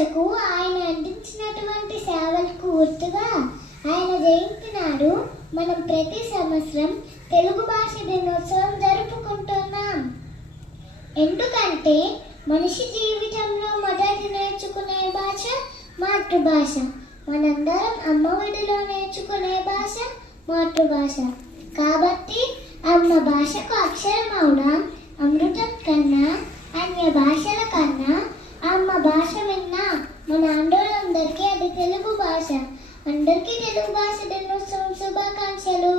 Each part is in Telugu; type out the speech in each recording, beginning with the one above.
భాషకు ఆయన అందించినటువంటి సేవలకు గుర్తుగా ఆయన జయంతి నాడు మనం ప్రతి సంవత్సరం తెలుగు భాష దినోత్సవం జరుపుకుంటున్నాం. ఎందుకంటే మనిషి జీవితంలో మొదటి నేర్చుకునే భాష మాతృభాష. మనందరం అమ్మఒడిలో నేర్చుకునే భాష మాతృభాష. కాబట్టి అమ్మ భాషకు అక్షరం అవడం అమృతం కన్నా అన్య భాషల కన్నా అమ్మ భాష విన్నా మన అందరికీ అది తెలుగు భాష. అందరికీ తెలుగు భాష దినోత్సవం శుభాకాంక్షలు.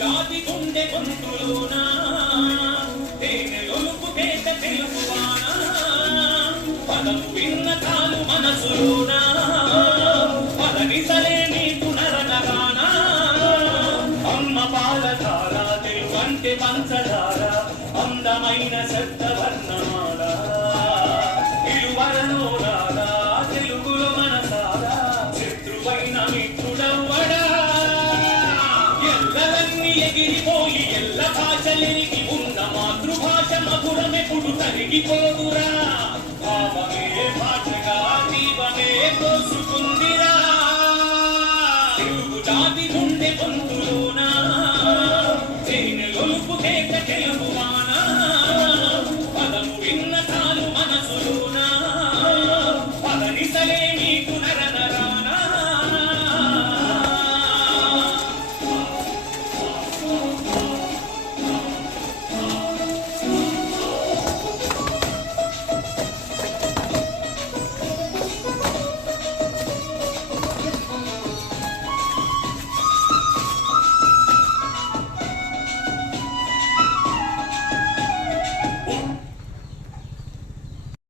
జాతి గుండె గొంతులోనా తేనెలొలుపు పేట తెలుగువానా పదము విన్న కాలు మనసులోనా పదనిసలే నీకు నరనగానా అమ్మ పాలధార తెలుగంటే పంచదార అందమైన శబ్దవర్ణమాల ఇరువరలో రాదా తెలుగులో మనసారా శత్రువైన మిత్రుడవ్వడా ఎగిరిపోయి ఎల్ల భాషలెరిగి ఉన్న మాతృభాష మధురమెప్పుడు తరిగిపోదురా భావమే భాషగా జీవమే కోసుకుందిరా తెలుగు జాతి గుండె గొంతు